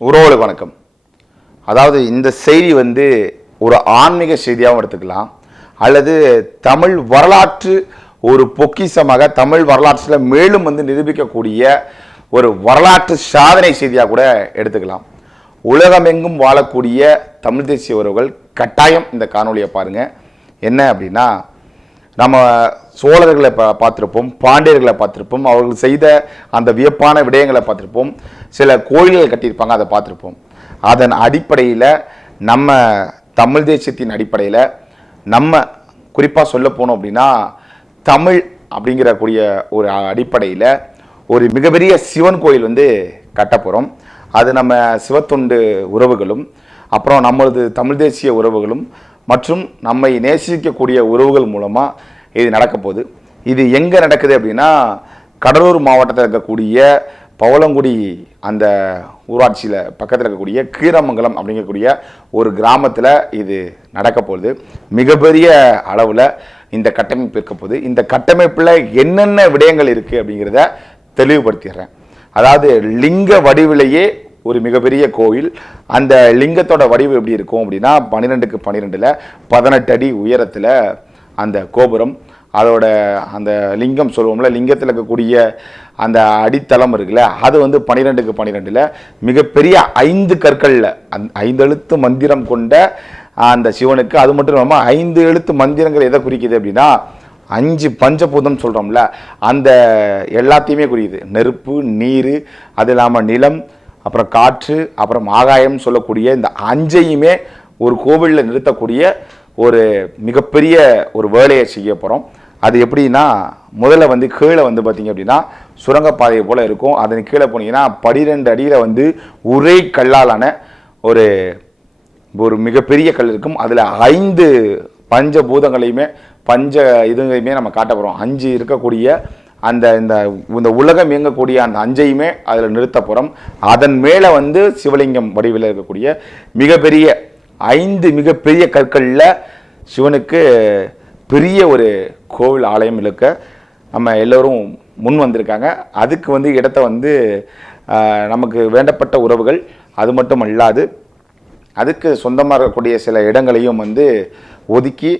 உறவுகளுக்கு வணக்கம். அதாவது இந்த செய்தி ஒரு ஆன்மீக செய்தியாகவும் எடுத்துக்கலாம், அல்லது தமிழ் வரலாற்று ஒரு பொக்கிஷமாக தமிழ் வரலாற்றில் மேலும் நிரூபிக்கக்கூடிய ஒரு வரலாற்று சாதனை செய்தியாக கூட எடுத்துக்கலாம். உலகமெங்கும் வாழக்கூடிய தமிழ் தேசிய உறவுகள் கட்டாயம் இந்த காணொலியை பாருங்க. என்ன அப்படின்னா, நம்ம சோழர்களை பார்த்துருப்போம், பாண்டியர்களை பார்த்துருப்போம், அவர்கள் செய்த அந்த வியப்பான விடயங்களை பார்த்துருப்போம், சில கோயில்கள் கட்டியிருப்பாங்க, அதை பார்த்துருப்போம். அதன் அடிப்படையில் நம்ம தமிழ் தேசியத்தின் அடிப்படையில் நம்ம குறிப்பாக சொல்ல போனோம் அப்படின்னா, தமிழ் அப்படிங்கிற கூடிய ஒரு அடிப்படையில் ஒரு மிகப்பெரிய சிவன் கோயில் கட்ட போகிறோம். அது நம்ம சிவத்தொண்டு உறவுகளும், அப்புறம் நம்மளது தமிழ் தேசிய உறவுகளும் மற்றும் நம்மை நேசிக்கக்கூடிய உறவுகள் மூலமாக இது நடக்க போகுது. இது எங்கே நடக்குது அப்படின்னா, கடலூர் மாவட்டத்தில் இருக்கக்கூடிய பவளங்குடி அந்த ஊராட்சியில் பக்கத்தில் இருக்கக்கூடிய கீரமங்கலம் அப்படிங்கக்கூடிய ஒரு கிராமத்தில் இது நடக்க போகுது. மிகப்பெரிய அளவில் இந்த கட்டமைப்பு இருக்க போகுது. இந்த கட்டமைப்பில் என்னென்ன விடயங்கள் இருக்குது அப்படிங்கிறத தெளிவுபடுத்திடுறேன். அதாவது லிங்க வடிவிலேயே ஒரு மிகப்பெரிய கோவில். அந்த லிங்கத்தோட வடிவு எப்படி இருக்கும் அப்படின்னா, 12க்கு 12 18 அடி உயரத்தில் அந்த கோபுரம், அதோட அந்த லிங்கம் சொல்லுவோம்ல, லிங்கத்தில் இருக்கக்கூடிய அந்த அடித்தளம் இருக்குல்ல, அது 12க்கு 12 மிகப்பெரிய 5 கற்களில் 5 எழுத்து மந்திரம் கொண்ட அந்த சிவனுக்கு. அது மட்டும் இல்லாமல் 5 எழுத்து மந்திரங்கள் எதை குறிக்குது அப்படின்னா, 5 பஞ்சபூதம் சொல்கிறோம்ல, அந்த எல்லாத்தையுமே குறிக்குது. நெருப்பு, நீர், அது இல்லாமல் நிலம், அப்புறம் காற்று, அப்புறம் ஆகாயம் சொல்லக்கூடிய இந்த 5ஐயுமே ஒரு கோவிலில் நிறுத்தக்கூடிய ஒரு மிகப்பெரிய ஒரு வேலையை செய்ய போகிறோம். அது எப்படின்னா, முதல்ல கீழே பார்த்தீங்க அப்படின்னா சுரங்கப்பாதையை போல் இருக்கும். அதன் கீழே போனீங்கன்னா 12 அடியில் ஒரே கல்லாலான ஒரு ஒரு மிகப்பெரிய கல் இருக்கும். அதில் 5 பஞ்சபூதங்களையுமே இதுங்களையுமே நம்ம காட்ட போகிறோம். 5 இருக்கக்கூடிய அந்த இந்த உலகம் இயங்கக்கூடிய அந்த 5ஐயுமே அதில் நிறுத்த போகிறோம். அதன் மேலே சிவலிங்கம் வடிவில் இருக்கக்கூடிய மிகப்பெரிய 5 மிகப்பெரிய கற்களில் சிவனுக்கு பெரிய ஒரு கோவில் ஆலயம் இருக்க நம்ம எல்லோரும் முன் வந்திருக்காங்க. அதுக்கு இடத்த நமக்கு வேண்டப்பட்ட உறவுகள், அது மட்டும் அல்லாது அதுக்கு சொந்தமாக இருக்கக்கூடிய சில இடங்களையும் ஒதுக்கி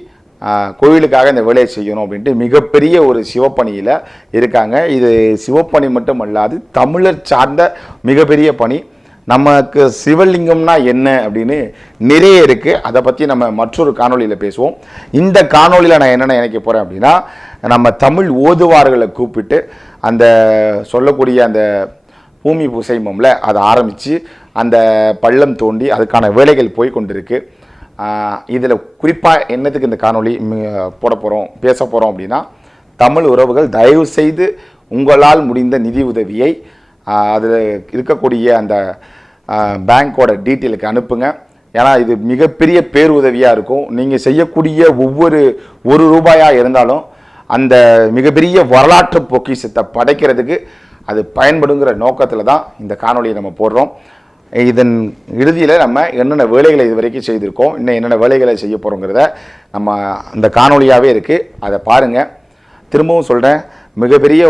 கோவிலுக்காக இந்த வேலையை செய்யணும் அப்படின்ட்டு மிகப்பெரிய ஒரு சிவப்பணியில் இருக்காங்க. இது சிவப்பணி மட்டும் அல்லாது தமிழர் சார்ந்த மிகப்பெரிய பணி. நமக்கு சிவலிங்கம்னா என்ன அப்படின்னு நிறைய இருக்குது. அதை பற்றி நம்ம மற்றொரு காணொலியில் பேசுவோம். இந்த காணொலியில் நான் என்னென்ன நினைக்க போகிறேன் அப்படின்னா, நம்ம தமிழ் ஓதுவார்களை கூப்பிட்டு அந்த சொல்லக்கூடிய அந்த பூமி பூசைமம்ல அதை ஆரம்பித்து அந்த பள்ளம் தோண்டி அதுக்கான வேலைகள் போய் கொண்டிருக்கு. இதில் குறிப்பாக என்னத்துக்கு இந்த காணொலி போட போகிறோம், பேச போகிறோம் அப்படின்னா, தமிழ் உறவுகள் தயவு செய்து உங்களால் முடிந்த நிதி உதவியை அதில் இருக்கக்கூடிய அந்த பேங்க்கோட டீட்டெயிலுக்கு அனுப்புங்க. ஏன்னா இது மிகப்பெரிய பேருதவியாக இருக்கும். நீங்கள் செய்யக்கூடிய ஒவ்வொரு ரூபாயாக இருந்தாலும் அந்த மிகப்பெரிய வரலாற்று பொக்கிஷத்தை படைக்கிறதுக்கு அது பயன்படுங்கிற நோக்கத்தில் தான் இந்த காணொலியை நம்ம போடுறோம். இதன் இறுதியில் நம்ம என்னென்ன வேலைகளை இது வரைக்கும் செய்திருக்கோம், இன்னும் என்னென்ன வேலைகளை செய்ய போகிறோங்கிறத நம்ம அந்த காணொலியாகவே இருக்குது, அதை பாருங்கள். திரும்பவும் சொல்கிறேன், மிகப்பெரிய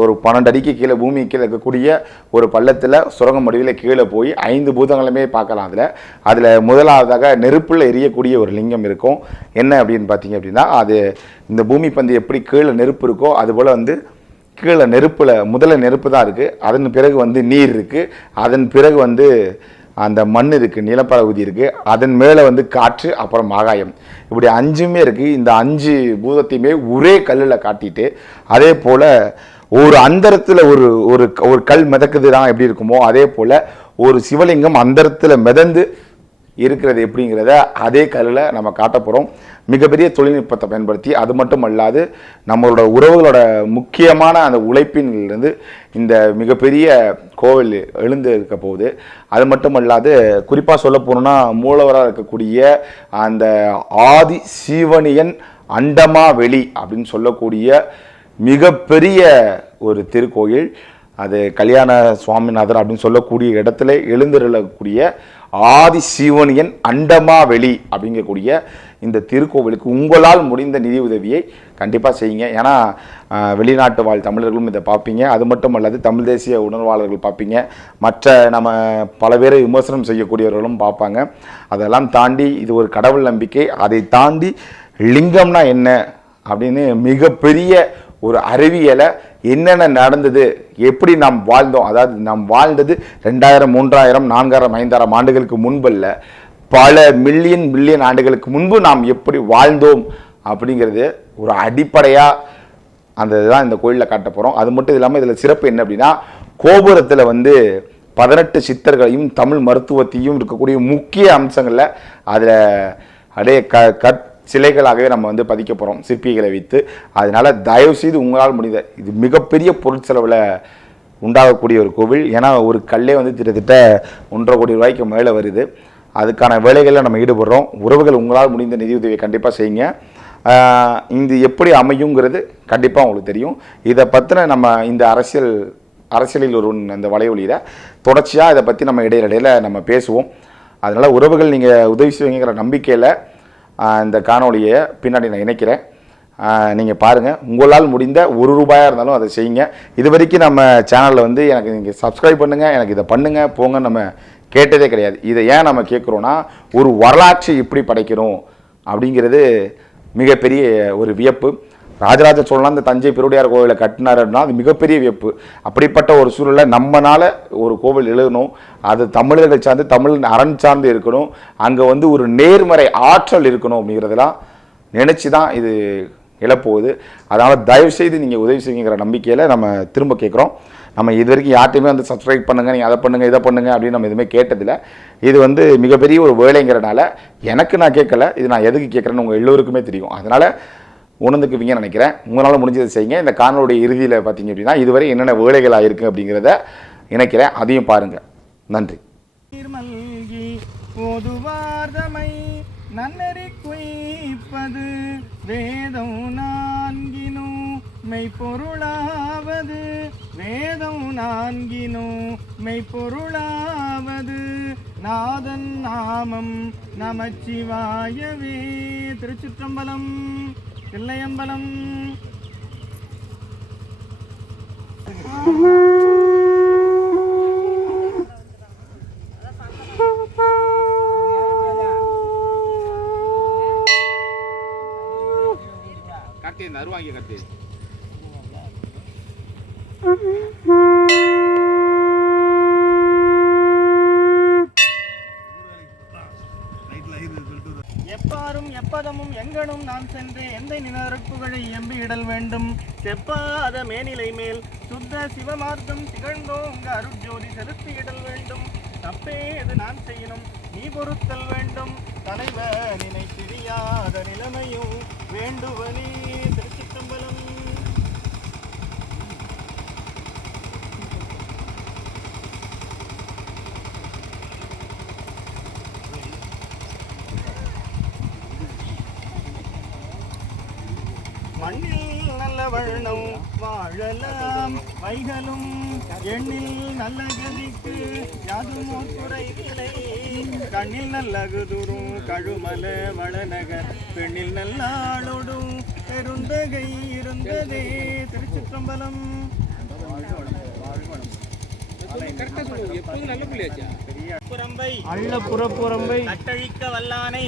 ஒரு 12 அடிக்கு கீழே பூமி கீழே இருக்கக்கூடிய ஒரு பள்ளத்தில் சுரங்கம் வடிவில் கீழே போய் 5 பூதங்களுமே பார்க்கலாம். அதில் முதலாவதாக நெருப்பில் எரியக்கூடிய ஒரு லிங்கம் இருக்கும். என்ன அப்படின்னு பார்த்தீங்க அப்படின்னா, அது இந்த பூமி பந்து எப்படி கீழே நெருப்பு இருக்கோ அதுபோல் கீழே நெருப்பில் முதல்ல நெருப்பு தான் இருக்குது. அதன் பிறகு நீர் இருக்குது. அதன் பிறகு அந்த மண் இருக்குது, நிலப்பகுதி இருக்குது. அதன் மேலே காற்று, அப்புறம் ஆகாயம். இப்படி 5மே இருக்குது. இந்த 5 பூதத்தையுமே ஒரே கல்லில் காட்டிட்டு, அதே போல் ஒரு அந்தரத்தில் ஒரு கல் மிதக்குது தான் எப்படி இருக்குமோ அதே போல் ஒரு சிவலிங்கம் அந்தரத்தில் மிதந்து இருக்கிறது எப்படிங்கிறத அதே கல்லில் நம்ம காட்ட போகிறோம். மிகப்பெரிய தொழில்நுட்பத்தை பயன்படுத்தி. அது மட்டும் அல்லாது நம்மளோட உறவுகளோட முக்கியமான அந்த உழைப்பினிலிருந்து இந்த மிகப்பெரிய கோவில் எழுந்து இருக்க போகுது. அது மட்டும் அல்லாது குறிப்பாக சொல்ல போனோம்னா, மூலவராக இருக்கக்கூடிய அந்த ஆதி சீவனியன் அண்டமா வெளி அப்படின்னு சொல்லக்கூடிய மிகப்பெரிய ஒரு திருக்கோயில். அது கல்யாண சுவாமிநாதர் அப்படின்னு சொல்லக்கூடிய இடத்துல எழுந்திருளக்கூடிய ஆதி சிவனியன் அண்டமா வெளி அப்படிங்கக்கூடிய இந்த திருக்கோவிலுக்கு உங்களால் முடிந்த நிதி உதவியை கண்டிப்பாக செய்யுங்க. ஏன்னா வெளிநாட்டு வாழ் தமிழர்களும் இதை பார்ப்பீங்க. அது மட்டும் அல்லது தமிழ் தேசிய உணர்வாளர்கள் பார்ப்பீங்க. மற்ற நம்ம பல பேரை விமர்சனம் செய்யக்கூடியவர்களும் பார்ப்பாங்க. அதெல்லாம் தாண்டி இது ஒரு கடவுள் நம்பிக்கை. அதை தாண்டி லிங்கம்னா என்ன அப்படின்னு மிகப்பெரிய ஒரு அறிவியலை என்னென்ன நடந்தது, எப்படி நாம் வாழ்ந்தோம், அதாவது நாம் வாழ்ந்தது 2000, 3000, 4000, 5000 ஆண்டுகளுக்கு முன்பல்ல, பல மில்லியன் ஆண்டுகளுக்கு முன்பு நாம் எப்படி வாழ்ந்தோம் அப்படிங்கிறது ஒரு அடிப்படையாக அந்த இதுதான் இந்த கோயிலில் காட்ட போகிறோம். அது மட்டும் இல்லாமல் இதில் சிறப்பு என்ன அப்படின்னா, கோபுரத்தில் 18 சித்தர்களையும் தமிழ் மருத்துவத்தையும் இருக்கக்கூடிய முக்கிய அம்சங்களில் அதில் அப்படியே சிலைகளாகவே நம்ம பதிக்க போகிறோம், சிற்பிகளை வைத்து. அதனால் தயவுசெய்து உங்களால் முடிந்த, இது மிகப்பெரிய பொருட்செலவில் உண்டாகக்கூடிய ஒரு கோவில். ஏன்னா ஒரு கல்லே கிட்டத்தட்ட 1.5 கோடி ரூபாய்க்கு மேலே வருது. அதுக்கான வேலைகளில் நம்ம ஈடுபடுறோம். உறவுகள் உங்களால் முடிந்த நிதியுதவியை கண்டிப்பாக செய்யுங்க. இது எப்படி அமையுங்கிறது கண்டிப்பாக உங்களுக்கு தெரியும். இதை பற்றின நம்ம இந்த அரசியலில் ஒரு அந்த வலையொலியில் தொடர்ச்சியாக இதை பற்றி நம்ம இடையில நம்ம பேசுவோம். அதனால் உறவுகள் நீங்கள் உதவி செய்வீங்கிற நம்பிக்கையில் இந்த காணொலியை பின்னாடி நான் இணைக்கிறேன். நீங்கள் பாருங்கள். உங்களால் முடிந்த ₹1 இருந்தாலும் அதை செய்யுங்க. இது வரைக்கும் நம்ம சேனலில் எனக்கு நீங்கள் சப்ஸ்கிரைப் பண்ணுங்கள், எனக்கு இதை பண்ணுங்கள் போங்க நம்ம கேட்டதே கிடையாது. இதை ஏன் நம்ம கேட்குறோன்னா, ஒரு வரலாற்றை எப்படி படைக்கணும் அப்படிங்கிறது மிகப்பெரிய ஒரு வியப்பு. ராஜராஜ சோழன் அந்த தஞ்சை பெருவுடையார் கோவிலை கட்டினார் அப்படின்னா அது மிகப்பெரிய வியப்பு. அப்படிப்பட்ட ஒரு சூழலை நம்மனால ஒரு கோவில் எழுதணும், அது தமிழர்கள் சார்ந்து தமிழ் அரண் சார்ந்து இருக்கணும், அங்கே ஒரு நேர்மறை ஆற்றல் இருக்கணும் அப்படிங்கிறதெல்லாம் நினச்சி தான் இது இழப்போகுது. அதனால் தயவுசெய்து நீங்கள் உதவி செய்யுங்கிற நம்பிக்கையில் நம்ம திரும்ப கேட்குறோம். நம்ம இது வரைக்கும் யார்ட்டையுமே சப்ஸ்கிரைப் பண்ணுங்கள், நீங்கள் அதை பண்ணுங்கள் இதை பண்ணுங்கள் அப்படின்னு நம்ம எதுவுமே கேட்டதில்லை. இது மிகப்பெரிய ஒரு வேலைங்கிறனால எனக்கு நான் கேட்கல, இது நான் எதுக்கு கேட்குறேன்னு உங்கள் எல்லோருக்குமே தெரியும். அதனால் உணர்ந்துக்குவீங்க நினைக்கிறேன். உங்களால் முடிஞ்சதை செய்யுங்க. இந்த காணொலியுடைய இறுதியில் பார்த்தீங்க அப்படின்னா இதுவரை என்னென்ன வேலைகள் ஆகிருக்கு அப்படிங்கிறத இணைக்கிறேன், அதையும் பாருங்கள். நன்றி. நன்னறி குய்ப்பது வேதம் நான்கினோ மெய்ப்பொருளாவது, வேதம் நான்கினோ மெய்ப்பொருளாவது, நாதன் நாமம் நமச்சிவாயவே. திருச்சிற்றம்பலம், தில்லையம்பலம். கட்டி நறுவாங்க கட்டி எப்பாரும் எப்பதமும் எங்கனும் நான் சென்று எந்த நிலப்புகளை எம்பி இடல் வேண்டும். செப்பாத மேனிலை மேல் சுத்த சிவமார்க்கம் திகழ்ந்தோங்க அருட்ஜோதி செலுத்தி இடல் வேண்டும். தப்பேது நான் செய்யணும் நீ பொறுத்தல் வேண்டும். தலைவர் நினை தெரியாத நிலைமையும் வேண்டுவனே. திருச்சிற்றம்பலம். மண்ணில் நல்ல வண்ணம் வாழலாம் வைகளும், எண்ணில் நல்ல கதிக்கு யாதுமோ குறைவில்லை. கண்ணில் நல்லகுதுரும் கழுமல வளநகர், பெண்ணில் நல்லாளோடும் பெருந்தகை இருந்ததே. திருச்சிற்றம்பலம். கட்டழிக்க வல்லானை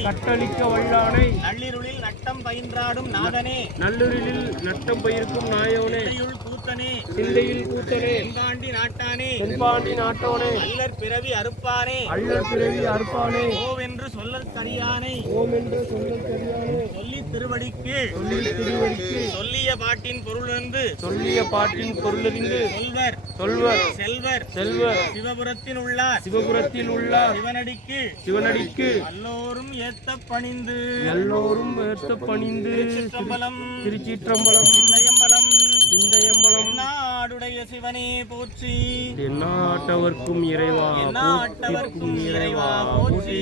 நள்ளிருளில் நட்டம் பயின்றாடும் நாதனே, நல்லுரிலில் நட்டம் பயிர்க்கும் நாயோனே, கூத்தனே சிந்தையில் கூத்தனே, தென்பாண்டி நாட்டானே தென்பாண்டி நாட்டோனே, அல்லற் பிறவி அறுப்பானே ஓவென்று சொல்லல் தரியானை சொல்லி திருவடிக்கு சொல்லிய பாட்டின் பொருளிருந்து சொல்வர் செல்வர் சிவபுரத்தில் உள்ளார் சிவனடிக்கு எல்லோரும் ஏத்த பணிந்து திருச்சிற்றம்பலம். சிந்தையம்பலம். நாடுடைய சிவனே போற்றி, எந்நாட்டவர்க்கும் இறைவா போற்றி.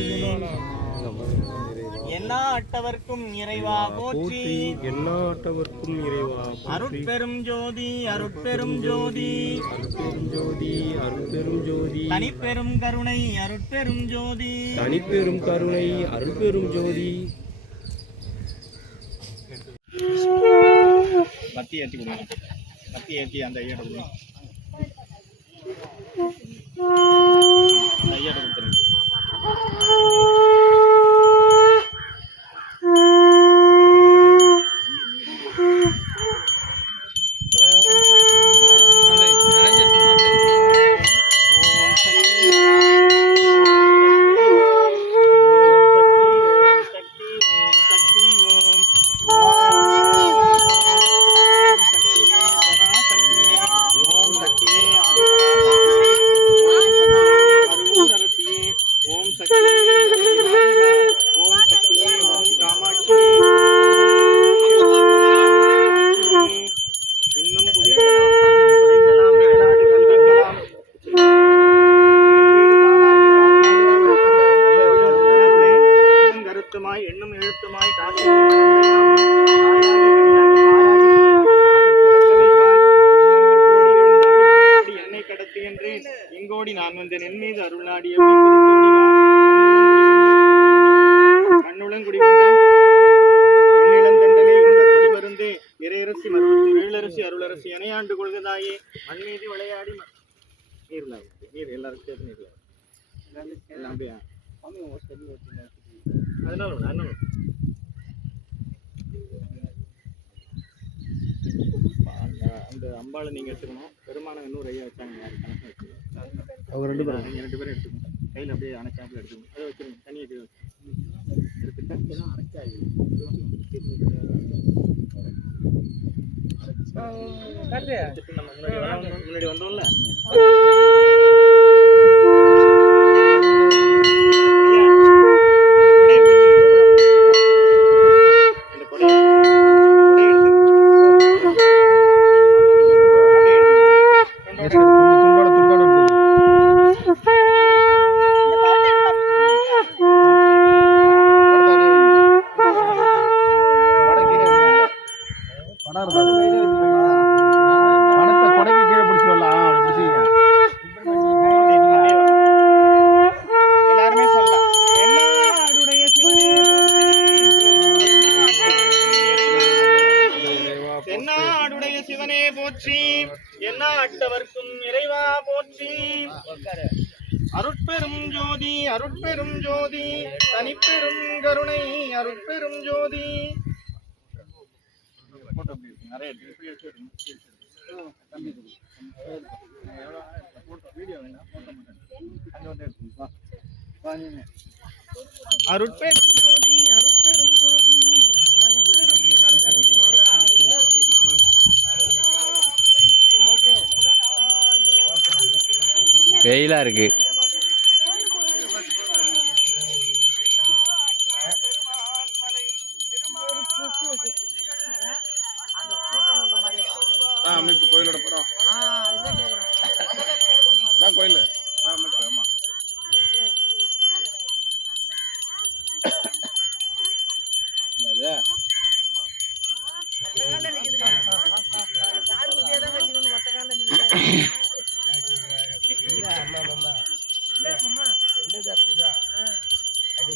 எல்லா அட்டவர்க்கும் இறைவா போற்றி, எல்லா அட்டவர்க்கும் இறைவா போற்றி. அருட்பெரும் ஜோதி அருட்பெரும் ஜோதி அருட்பெரும் ஜோதி அருட்பெரும் ஜோதி தனிப்பெரும் கருணை அருட்பெரும் ஜோதி தனிப்பெரும் கருணை அருட்பெரும் ஜோதி. பத்தி ஏற்றி கொடுங்க, பத்தி ஏற்றி அந்த ஐயாட்ட கொடுங்க, அந்த ஐயாட்ட கொடுத்துருங்க. எண்ணும் எழுத்துமாய் என்னை கடத்தி என்றேன் இங்கோடி நான் வந்தேன் என் மீது அருள்நாடி கண்ணுளங்குடி தண்டனை இந்த கொடி மருந்தே இறையரசி மருளரசி அருளரசி எனையாண்டு கொள்கதாயே மண் மீது விளையாடி நீர் எல்லாருக்கும் சேர்த்து நீர் எல்லாம் அதனால அந்த அம்பாளை நீங்க எடுத்துக்கணும். பெருமான இன்னொரு ஐயா வச்சாங்க, கணக்கு வச்சுக்கணும். அவங்க ரெண்டு பேரும் நீங்க 2 பேரும் எடுத்துக்கணும். கையில் அப்படியே அணைச்சாப்பில் எடுத்துக்கணும். அதை வச்சுருங்க, தனியாக எடுத்துட்டு எல்லாம் அணைச்சாங்க. நம்ம முன்னாடி வந்தோம்ல, சிவனே போற்றி, எல்லா அட்டவர்க்கும் இறைவா போற்றி. அருட்பெரும் ஜோதி அருட்பெரும் ஜோதி தனிப்பெரும் கருணை அருட்பெரும் ஜோதி. நிறைய அருட்பெரும் ஜோதி அருட்பெரும் ஜோதி தனிப்பெரும் வெயிலா இருக்கு. அமைப்பு கோயிலோட படம் கோயில் ஆமா.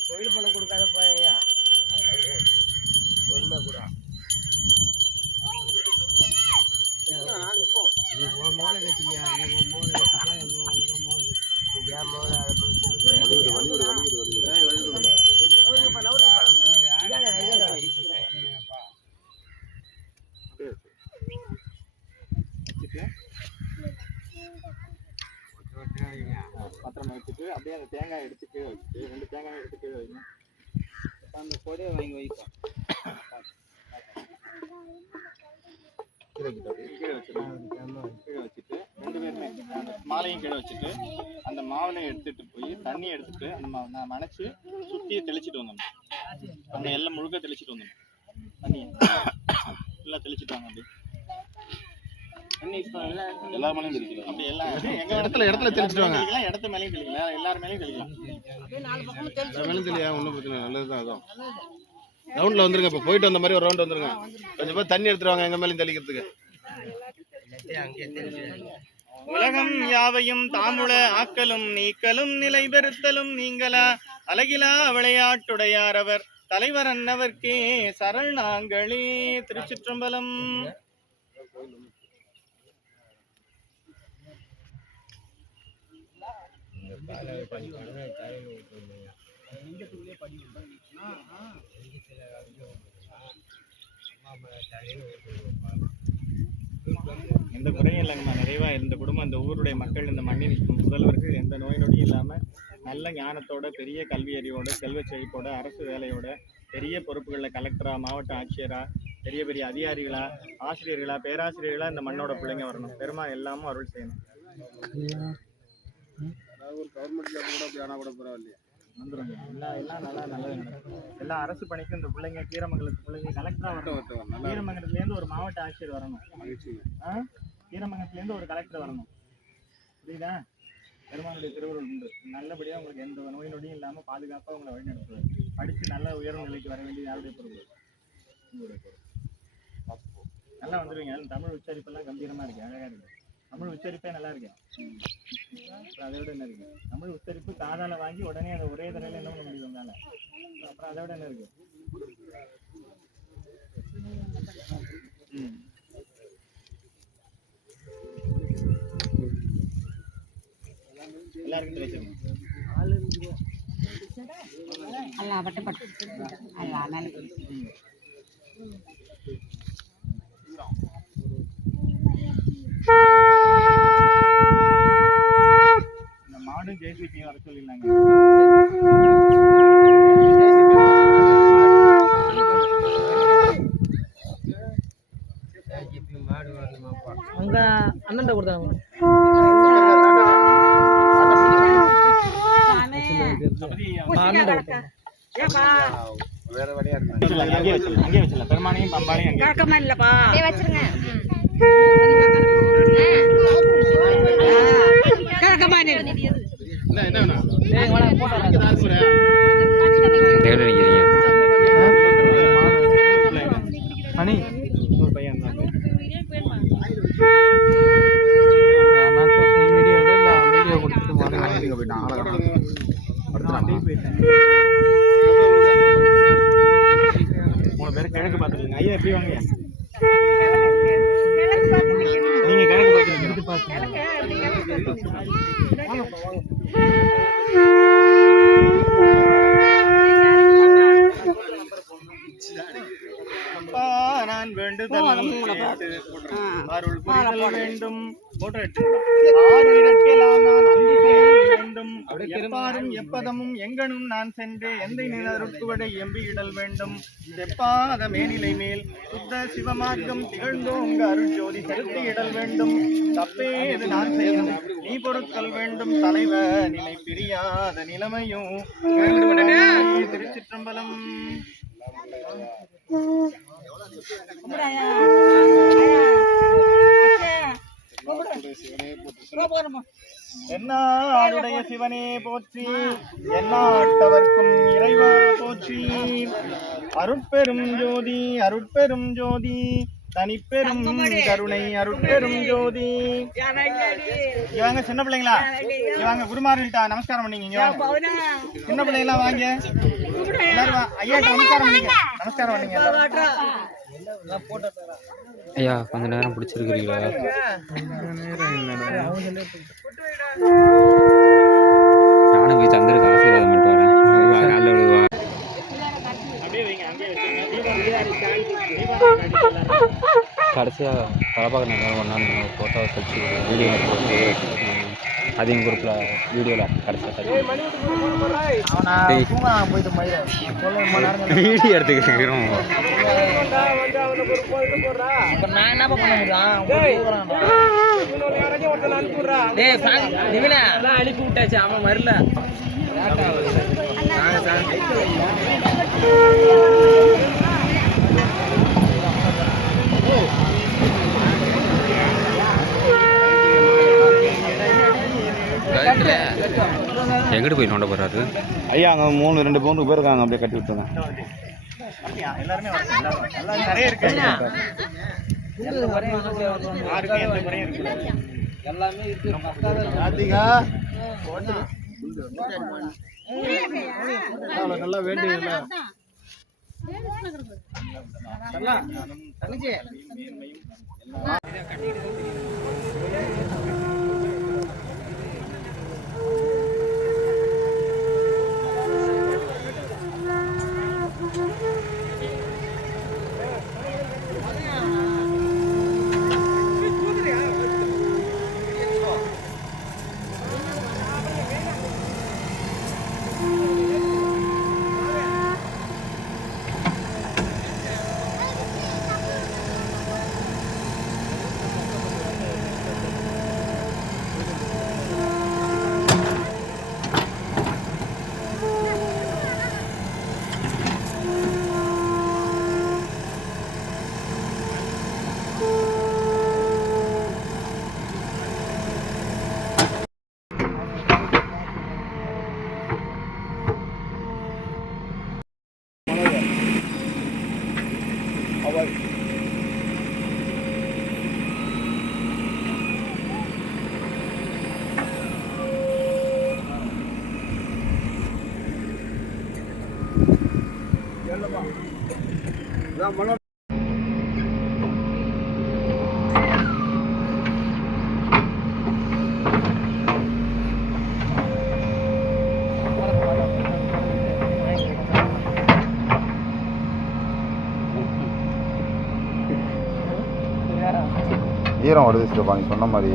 கோயில் பணம் கொடுக்காத பையா பொறுமை கூட மோளை கட்டியா மோளை கட்டியா பத்திரமா வச்சுட்டு அப்படியே அந்த தேங்காய் எடுத்து கீழே வச்சுட்டு 2 தேங்காய் எடுத்து கீழே வைங்க. அந்த கொடையை வாங்கி வைப்போம், கீழே வச்சுட்டு 2 பேருமே அந்த மாலையும் கீழே வச்சுட்டு அந்த மாவுலையும் எடுத்துட்டு போய் தண்ணியை எடுத்துட்டு அந்த மனைச்சு சுற்றியை தெளிச்சுட்டு வந்தோம். அந்த எல்லாம் முழுக்க தெளிச்சுட்டு வந்தோம். தண்ணியை ஃபுல்லாக தெளிச்சுட்டு வாங்க. அப்படியே எல்லா மலையும் தெளிச்சுட்டு அப்படி எல்லாம் எங்க இடத்துல தெளிச்சிட்டு வாங்க. தெளிக்கலாம், இடத்து மேலேயும் தெளிக்கலாம், எல்லார் மேலேயும் தெளிக்கலாம். மேலும் தெளியா ஒன்றும் பிரச்சனை இல்லை, நல்லதுதான். அதுவும் ரவுண்டில் வந்துருங்க. இப்போ போயிட்டு வந்த மாதிரி ஒரு ரவுண்ட் வந்துருங்க. கொஞ்சம் பேர் தண்ணி எடுத்துட்டு வாங்க எங்க மேலேயும் தெளிக்கிறதுக்கு. உலகம் யாவையும் தாமுள ஆக்கலும் நீக்கலும் நிலை பெறுத்தலும் நீங்களா அழகிலா விளையாட்டுடையார் அவர் தலைவர் அன்னவர்க்கே சரண் நாங்களே. திருச்சிற்றம்பலம். எந்த குறையும் இல்லைங்கம்மா. நிறைவா இந்த குடும்பம், இந்த ஊருடைய மக்கள், இந்த மண்ணின் முதல்வர்கள் எந்த நோய் நொடியும் இல்லாம நல்ல ஞானத்தோட, பெரிய கல்வி அறிவோட, செல்வ செழிப்போட, அரசு வேலையோட, பெரிய பொறுப்புகளில் கலெக்டரா, மாவட்ட ஆட்சியரா, பெரிய பெரிய அதிகாரிகளா, ஆசிரியர்களா, பேராசிரியர்களா இந்த மண்ணோட பிள்ளைங்க வரணும். பெருமா எல்லாமும் அருள் செய்யணும். ஒரு கவர்மெண்ட் ஜாப் கூட அப்படி ஆனால் கூட பரவாயில்லையா வந்துருங்க. எல்லாம் நல்லா நல்லது நடக்கும். எல்லா அரசு பணிக்கும் இந்த பிள்ளைங்க, கீரமங்கலத்து பிள்ளைங்க கலெக்டரா வரணும். கீரமங்கலத்துலேருந்து ஒரு மாவட்ட ஆட்சியர் வரணும். கீரமங்கலத்துலேருந்து ஒரு கலெக்டர் வரணும். புரியுதா? பெருமானுடைய திருவுருள் உண்டு. நல்லபடியாக உங்களுக்கு எந்த நோய் நொடியும் இல்லாமல் பாதுகாப்பாக உங்களை வழிநடத்துவார். படித்து நல்ல உயர்வு நிலைக்கு வர வேண்டியது யாருடைய பொறுப்பு? உங்களுடைய பொறுப்பு. நல்லா வந்துடுவீங்க. தமிழ் உச்சரிப்பெல்லாம் கம்பீரமாக இருக்கு, அழகாக இருக்கு. தமிழ் உச்சரிப்பே நல்லா இருக்கு. அதை விட என்ன இருக்கு? தமிழ் உச்சரிப்பு காதால வாங்கி உடனே அதை ஒரே தடவை என்ன பண்ண முடியும் உங்களால? அப்புறம் அதை விட என்ன இருக்கு? எல்லாருக்கும் தெரியும். இந்த மாடு ஜேசிபி வர சொல்லிடலாங்க. அங்க அண்ணன் கொடுத்தாங்க. வேற வழியா இருக்கு. அங்கே வச்சிடலாம். பெருமானையும் பம்பாலையும் அங்கே வச்சிருங்க. என்ன வேணும்? அனி ஒரு பையன் தான். வீடியோ கொடுத்துட்டு மூணு பேரும் கிழக்கு பார்த்துருங்க. ஐயா எப்படி வாங்க? நீங்க கிழக்கு பார்த்துருங்க. அப்பா நான் வேண்டுதல் கேட்டு அருள் புரிதல் வேண்டும். போட்டோ எடுத்துக்கலாம். ஆறு இடக்கெல்லாம் நான் அன்பு செய்ய வேண்டும். எப்பாரும் எப்பதமும் எங்கனும் நான் சென்று எந்தை நிலருக்குவடை எம்பியிடல் வேண்டும். செப்பாத மேனிலை மேல் சுத்த சிவமார்க்கம் திகழ்ந்தோங்க அருள் ஜோதி செலுத்தி இடல் வேண்டும். தப்பேது நான் செய்யும் நீ பொருட்கள் வேண்டும். தலைவ நிலை பிரியாத நிலைமையும் திருச்சிற்றம்பலம். என்னாடுடைய சிவனே போற்றி, எந்நாட்டவர்க்கும் இறைவா போற்றி. அருட்பெரும் ஜோதி, அருட்பெரும் ஜோதி, தனிப்பெரும் கருணை, அருட்பெரும் ஜோதி. இவங்க சின்ன பிள்ளைங்களா? இவங்க குருமார்கள்ட்ட நமஸ்காரம் பண்ணீங்க. சின்ன பிள்ளைங்களா வாங்க எல்லாரும். ஐயா நமஸ்காரம் பண்ணீங்க. நமஸ்காரம் பண்ணீங்க. ஐயா கொஞ்ச நேரம் பிடிச்சிருக்கிறீங்களா? நானும் போய் தந்திருக்கேன். ஆசீர்வாதம் பண்ணிட்டு வரேன். நல்ல விடுவா. கடைசியாக கலப்பாக்க நேரம் ஒன்றா ஃபோட்டோ வச்சு வீடியோ போட்டு அதிகம் குரூப்பில் வீடியோவில் கடைசியாக வீடியோ எடுத்துக்கிறோம். நான் என்ன பண்ண முடியும்? அனுப்பி விட்டாச்சு. அவன் வரல. எங்கிட்டு போய் நோண்ட போறாரு? ஐயா அங்கே 2 பவுனுக்கு பேர் இருக்காங்க, அப்படியே கட்டி விட்டுருங்க. எல்லாருமே எல்லாம் நிறைய இருக்கு. யாருக்கும் எந்த குறையும் இருக்கு. எல்லாமே இருக்கு. நல்லா வேண்டியதில்லை. ஈரம் வருது சித்தப்பா நீ சொன்ன மாதிரி.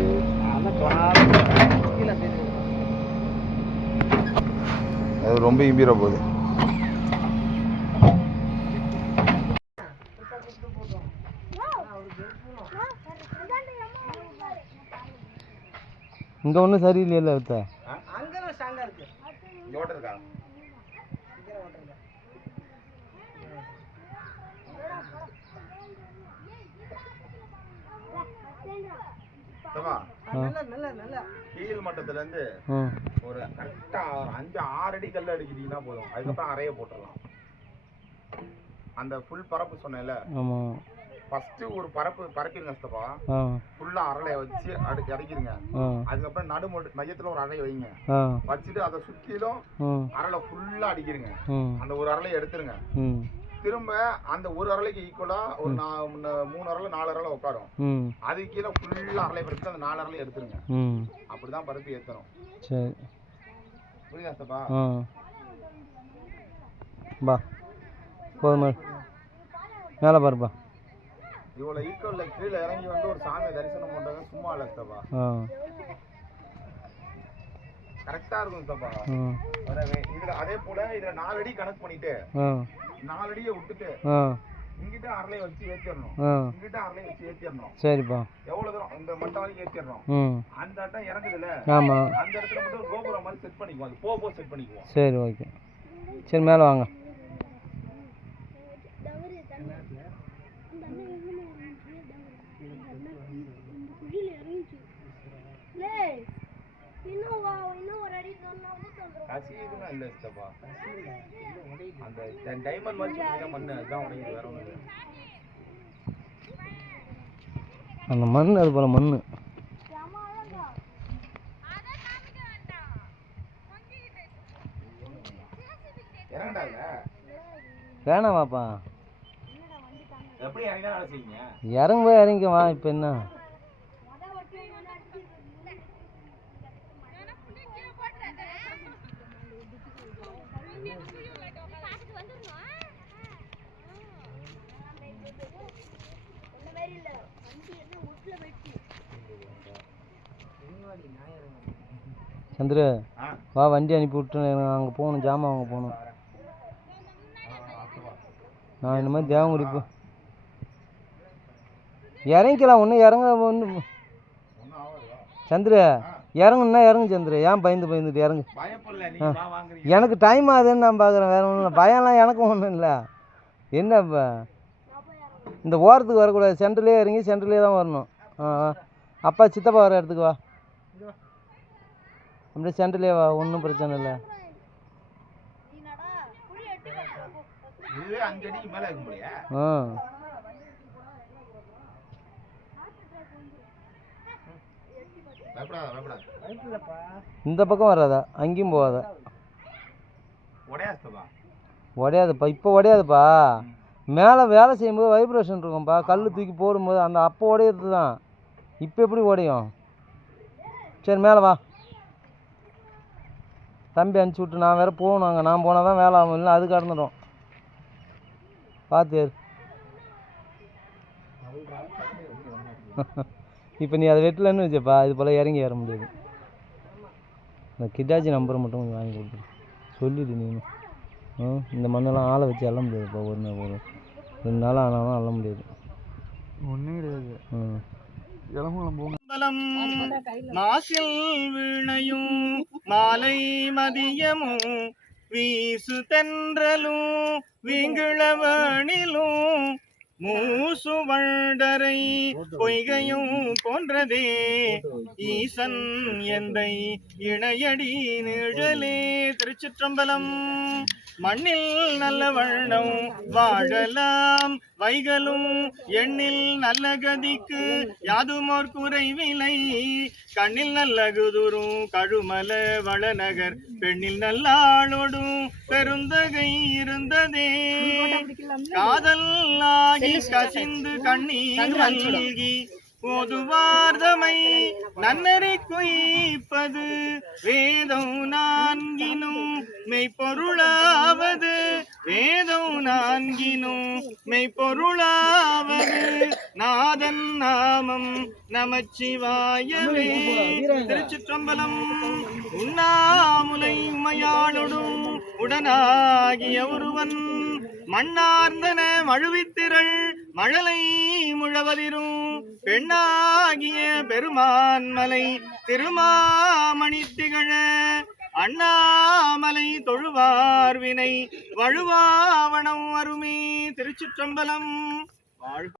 அது ரொம்ப இம்பீர போகுது. இங்கே ஒன்றும் சரியில்லையில்ல வித்த. கீழ் மட்டத்துல இருந்து ஒரு கரெக்டா 5-6 அடி கல்ல அடிக்கிட்டீங்கன்னா போதும். அதுக்கப்புறம் அறைய போட்டுடலாம். அந்த ஃபுல் பரப்பு சொன்னேன்ல, ஃபர்ஸ்ட் ஒரு பரப்பு பறக்கிருங்க சித்தப்பா. ஃபுல்லா அரளைய வச்சு அடிக்கிறீங்க. அதுக்கப்புறம் நடு மையத்துல ஒரு அறை வைங்க. வச்சுட்டு அதை சுத்திலும் அரளை ஃபுல்லா அடிக்கிறீங்க. அந்த ஒரு அரளையை எடுத்துருங்க. திரும்ப அந்த ஒரு அரளைக்கு ஈக்குவலா ஒரு 3 அரளை 4 அரளை உட்காரும். அது கீழே ஃபுல்லா அரளை பறிச்சு அந்த 4 அரளை எடுத்துருங்க. அப்படிதான் பருப்பு ஏத்தணும். சரி புரியுதா சித்தப்பா? பா போதுமா மேலே பாருப்பா. இவ்வளோ ஈக்குவல்ல கீழே இறங்கி வந்து ஒரு சாமியை தரிசனம் பண்றது சும்மா இல்லை சித்தப்பா. கரெக்டா இருக்கும் சித்தப்பா. இதுல அதே போல இதுல 4 அடி கணக்கு பண்ணிட்டு 4 அடியை விட்டுட்டு இங்கிட்ட அரளை வச்சு ஏத்திடணும். இங்கிட்ட அரளை வச்சு ஏத்திடணும். சரிப்பா. எவ்வளவு தூரம் இந்த மட்டம் வரைக்கும் ஏத்திடணும். அந்த அட்டம் இறங்குதுல, ஆமா, அந்த இடத்துல மட்டும் ஒரு கோபுரம் மாதிரி செட் பண்ணிக்குவோம். அது போக செட் பண்ணிக்குவோம். சரி ஓகே. சரி மேலே வாங்க. அந்த டைமண்ட் மாதிரி மண்ணு அதுதான் உடையுது, வேற ஒண்ணு இல்லை. அந்த மண் அது போல மண்ணு வேணாமாப்பா. இறங்க போய் இறங்கிவா. இப்போ என்ன சந்திர வா, வண்டி அனுப்பி விட்டு அங்கே போகணும், ஜாமான் வாங்க போகணும். நான் இந்த மாதிரி தேவங்குடி போ இறங்கிக்கலாம். ஒன்றும் இறங்க ஒன்று சந்திர இறங்குன்னா இறங்கு சந்திர. ஏன் பயந்துட்டு இறங்கு. எனக்கு டைம் ஆகுதுன்னு நான் பார்க்குறேன், வேறு ஒன்றும் இல்லை. பயம்லாம் எனக்கும் ஒன்றும் இல்லை. என்ன இப்போ இந்த ஓரத்துக்கு வரக்கூடாது, சென்டர்லேயே இறங்கி சென்டர்லேயே தான் வரணும். அப்பா சித்தப்பா வர இடத்துக்கு வா. அப்படியே சென்டர்லேயே வா, ஒன்றும் பிரச்சனை இல்லை. இதுவே 5 அடிக்கு மேல இருக்க முடியா? இந்த பக்கம் வராதா, அங்கேயும் போகாத. உடையாதுப்பா, இப்போ உடையாதுப்பா. மேலே வேலை செய்யும்போது வைப்ரேஷன் இருக்கும்ப்பா, கல் தூக்கி போடும்போது அந்த அப்போ உடையிறது தான். இப்போ எப்படி உடையும்? சரி மேலே வா, தம்பி அனுப்பிச்சி விட்டு நான் வேறு போகணும். அங்கே நான் போனால் தான் வேலை ஆகும், இல்லை அது கடந்துடும். பார்த்து இப்போ நீ அதை வெட்டலன்னு வச்சப்பா, இது போல் இறங்கி ஏற முடியாது. இந்த கிட்டாச்சி நம்பரை மட்டும் கொஞ்சம் வாங்கி கொடுத்துரு, சொல்லிடு நீ. இந்த மண்ணெல்லாம் ஆளை வச்சு அள்ள முடியாதுப்பா, ஒரு 2 நாள் ஆனாலும் அள்ள முடியாது. ஒன்றும் கிடையாது. மாசில் வீணையும் மாலை மதியமும் வீசு தென்றலும் வீங்கிழவனிலும் மூசு வண்டரை பொய்கையும் போன்றதே ஈசன் எந்தை இணையடி நிழலே. திருச்சிற்றம்பலம். மண்ணில் நல்ல வண்ணம் வாழலாம் வைகளும் எண்ணில் நல்ல கதிக்கு யாதுமோர் குறைவில்லை. கண்ணில் நல்ல குதுரும் கழுமல வளநகர் பெண்ணில் நல்லாளோடும் பெருந்தகை இருந்ததே. காதல் ஆகி கசிந்து கண்ணீர் மல்கி போதுவார்தமை நன்னறி குய்ப்பது வேதம் 4 மெய்ப்பொருளாவது. வேதம் 4 மெய்ப்பொருளாவது. நாதன் நாமம் நமச்சிவாயவே. திருச்சிற்றம்பலம். உண்ணாமுலை உமையாளொடும் உடனாகிய ஒருவன் மண்ணார்ந்தன மழுவித்திரள் மழலை முழவதிரும் பெண்ணாகிய பெருமான்மலை திருமாமணி திகழ அண்ணாமலை தொழுவார் வினை வழுவாவனம் அருமே. திருச்சிற்றம்பலம். வாழ்க.